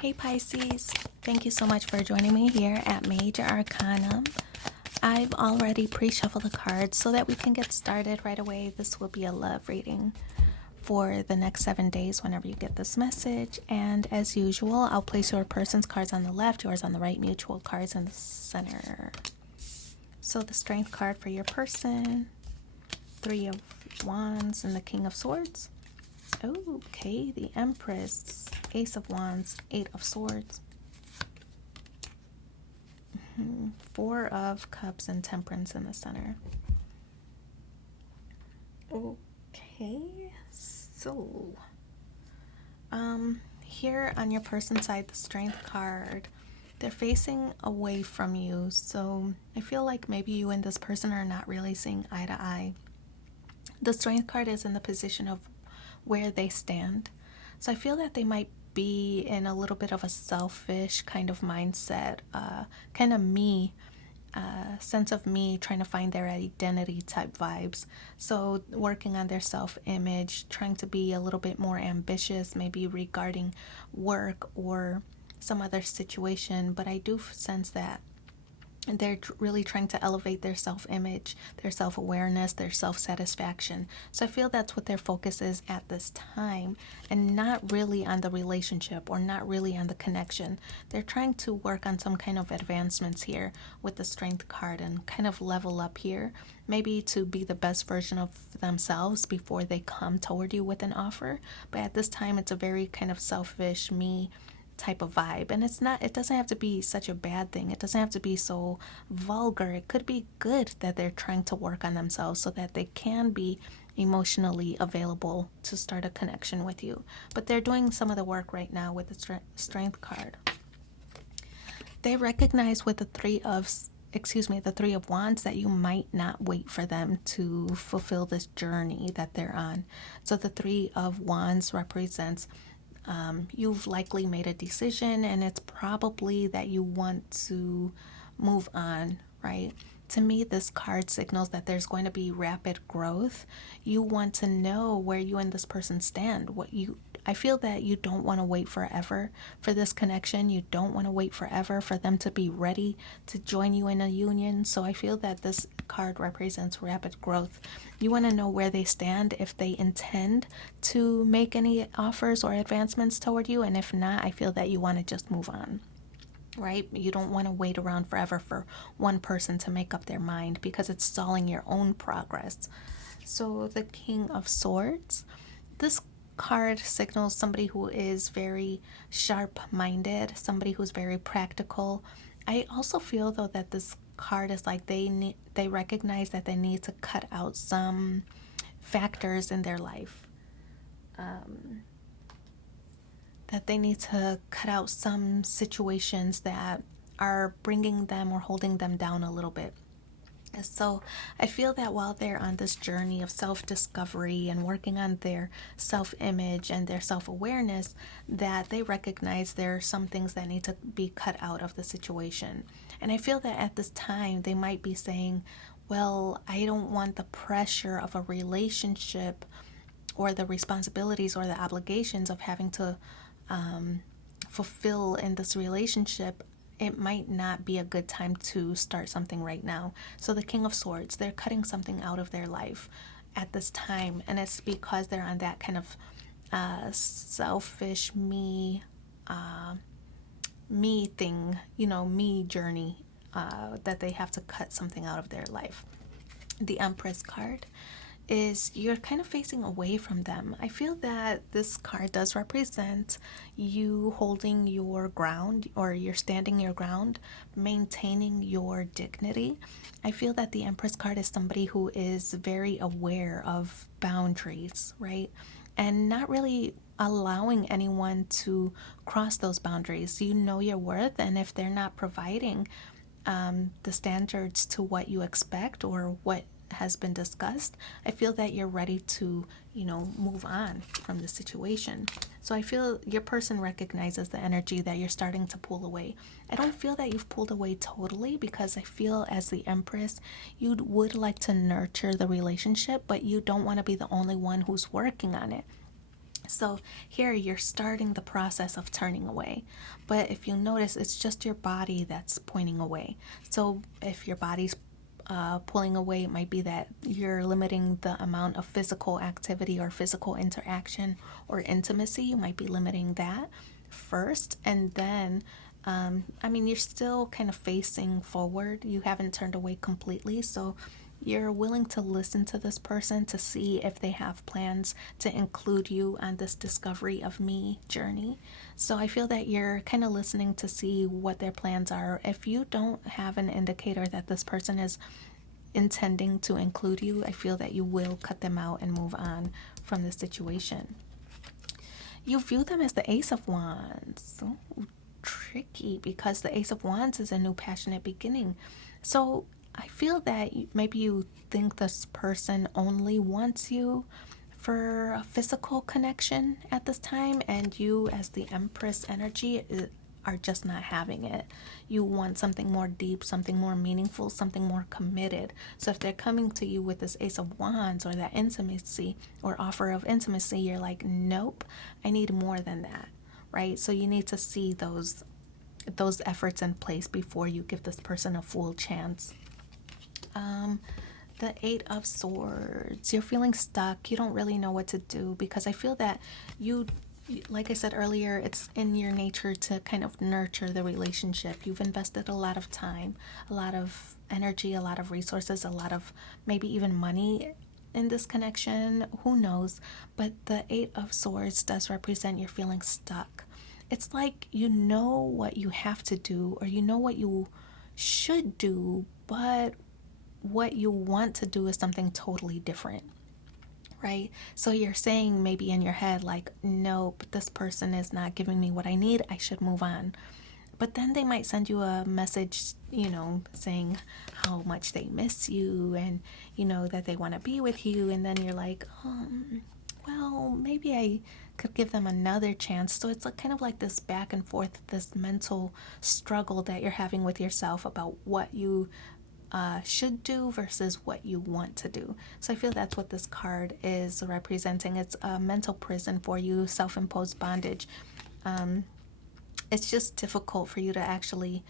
Hey Pisces, thank you so much for joining me here at Major Arcanum. I've already pre-shuffled the cards so that we can get started right away. This will be a love reading for the next 7 days whenever you get this message. And as usual, I'll place your person's cards on the left, yours on the right, mutual cards in the center. So the Strength card for your person, Three of Wands and the King of Swords. Okay, the Empress, Ace of Wands, Eight of Swords, Four of Cups and Temperance in the center. Okay, so here on your person's side, the Strength card, they're facing away from you. So I feel like maybe you and this person are not really seeing eye to eye. The Strength card is in the position of where they stand. So I feel that they might be in a little bit of a selfish kind of mindset, kind of me, sense of me trying to find their identity type vibes. So working on their self-image, trying to be a little bit more ambitious, maybe regarding work or some other situation. But I do sense that they're really trying to elevate their self-image, their self-awareness, their self-satisfaction. So I feel that's what their focus is at this time, and not really on the relationship or not really on the connection. They're trying to work on some kind of advancements here with the Strength card and kind of level up here, maybe to be the best version of themselves before they come toward you with an offer. But at this time, it's a very kind of selfish me type of vibe, and it doesn't have to be such a bad thing. It doesn't have to be so vulgar. It could be good that they're trying to work on themselves so that they can be emotionally available to start a connection with you. But they're doing some of the work right now with the Strength card. They recognize with the Three of Wands, that you might not wait for them to fulfill this journey that they're on. So the Three of Wands represents you've likely made a decision, and it's probably that you want to move on, right? To me, this card signals that there's going to be rapid growth. You want to know where you and this person stand. I feel that you don't want to wait forever for this connection. You don't want to wait forever for them to be ready to join you in a union. So I feel that this card represents rapid growth. You want to know where they stand, if they intend to make any offers or advancements toward you. And if not, I feel that you want to just move on. Right? You don't want to wait around forever for one person to make up their mind, because it's stalling your own progress. So the King of Swords, this card signals somebody who is very sharp-minded, somebody who's very practical. I also feel though that this card is like they recognize that they need to cut out some factors in their life. That they need to cut out some situations that are bringing them or holding them down a little bit. So I feel that while they're on this journey of self-discovery and working on their self-image and their self-awareness, that they recognize there are some things that need to be cut out of the situation. And I feel that at this time they might be saying, well, I don't want the pressure of a relationship or the responsibilities or the obligations of having to fulfill in this relationship. It might not be a good time to start something right now. So the King of Swords, they're cutting something out of their life at this time, and it's because they're on that kind of selfish me thing, me journey, that they have to cut something out of their life. The Empress card is you're kind of facing away from them. I feel that this card does represent you holding your ground, or you're standing your ground, maintaining your dignity. I feel that the Empress card is somebody who is very aware of boundaries, right? And not really allowing anyone to cross those boundaries. You know your worth, and if they're not providing the standards to what you expect or what has been discussed, I feel that you're ready to, move on from the situation. So I feel your person recognizes the energy that you're starting to pull away. I don't feel that you've pulled away totally, because I feel as the Empress, you would like to nurture the relationship, but you don't want to be the only one who's working on it. So here you're starting the process of turning away. But if you notice, it's just your body that's pointing away. So if your body's pulling away, it might be that you're limiting the amount of physical activity or physical interaction or intimacy. You might be limiting that first. And then, you're still kind of facing forward. You haven't turned away completely. So you're willing to listen to this person to see if they have plans to include you on this discovery of me journey. So I feel that you're kind of listening to see what their plans are. If you don't have an indicator that this person is intending to include you, I feel that you will cut them out and move on from the situation. You view them as the Ace of Wands. Ooh, tricky, because the Ace of Wands is a new passionate beginning. So I feel that maybe you think this person only wants you for a physical connection at this time, and you, as the Empress energy, are just not having it. You want something more deep, something more meaningful, something more committed. So if they're coming to you with this Ace of Wands or that intimacy or offer of intimacy, you're like, nope, I need more than that, right? So you need to see those efforts in place before you give this person a full chance. The Eight of Swords. You're feeling stuck. You don't really know what to do, because I feel that you, like I said earlier, it's in your nature to kind of nurture the relationship. You've invested a lot of time, a lot of energy, a lot of resources, a lot of maybe even money in this connection. Who knows? But the Eight of Swords does represent you're feeling stuck. It's like you know what you have to do, or you know what you should do, but what you want to do is something totally different, right? So you're saying maybe in your head, like, nope, this person is not giving me what I need. I should move on. But then they might send you a message, saying how much they miss you and, that they want to be with you. And then you're like, well, maybe I could give them another chance. So it's kind of like this back and forth, this mental struggle that you're having with yourself about what you should do versus what you want to do. So I feel that's what this card is representing. It's a mental prison for you, self-imposed bondage. It's just difficult for you to actually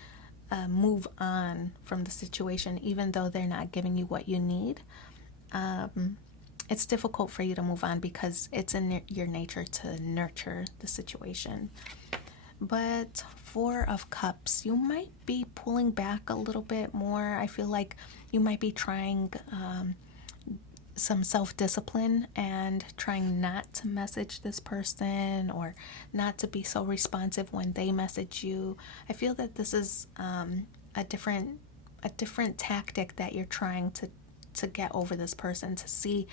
move on from the situation, even though they're not giving you what you need. It's difficult for you to move on because it's in your nature to nurture the situation. But Four of Cups, you might be pulling back a little bit more. I feel like you might be trying some self-discipline and trying not to message this person or not to be so responsive when they message you. I feel that this is a different tactic that you're trying to get over this person, to see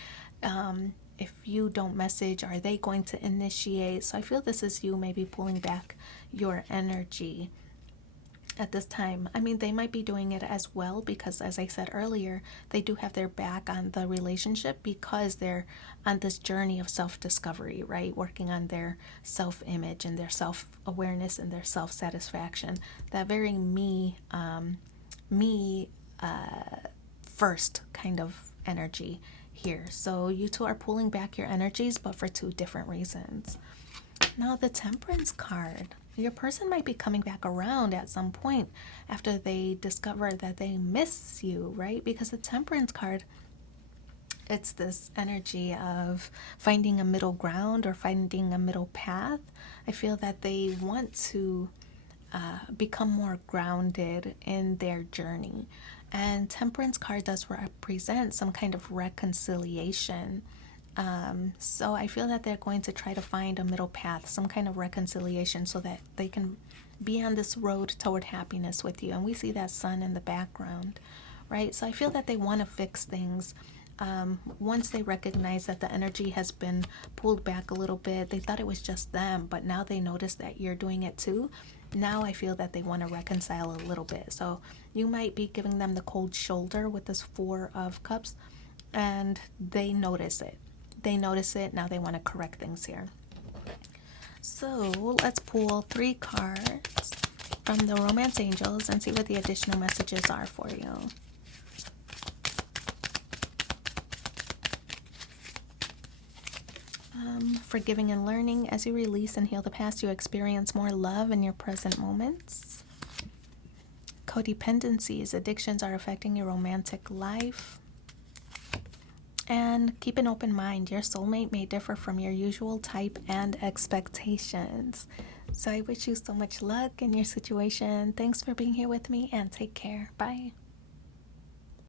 if you don't message, are they going to initiate? So I feel this is you maybe pulling back your energy at this time. They might be doing it as well because, as I said earlier, they do have their back on the relationship because they're on this journey of self-discovery, right? Working on their self-image and their self-awareness and their self-satisfaction. That very me first kind of energy here. So you two are pulling back your energies, but for two different reasons. Now the Temperance card. Your person might be coming back around at some point after they discover that they miss you, right? Because the Temperance card, it's this energy of finding a middle ground or finding a middle path. I feel that they want to become more grounded in their journey. And Temperance card does represent some kind of reconciliation. So I feel that they're going to try to find a middle path, some kind of reconciliation, so that they can be on this road toward happiness with you. And we see that sun in the background, right? So I feel that they want to fix things. Once they recognize that the energy has been pulled back a little bit, they thought it was just them, but now they notice that you're doing it too. Now I feel that they want to reconcile a little bit. So you might be giving them the cold shoulder with this Four of Cups, and they notice it. Now they want to correct things here. So let's pull 3 cards from the Romance Angels and see what the additional messages are for you. forgiving and learning. As you release and heal the past, you experience more love in your present moments. Codependencies, addictions are affecting your romantic life. And keep an open mind. Your soulmate may differ from your usual type and expectations. So I wish you so much luck in your situation. Thanks for being here with me and take care. Bye.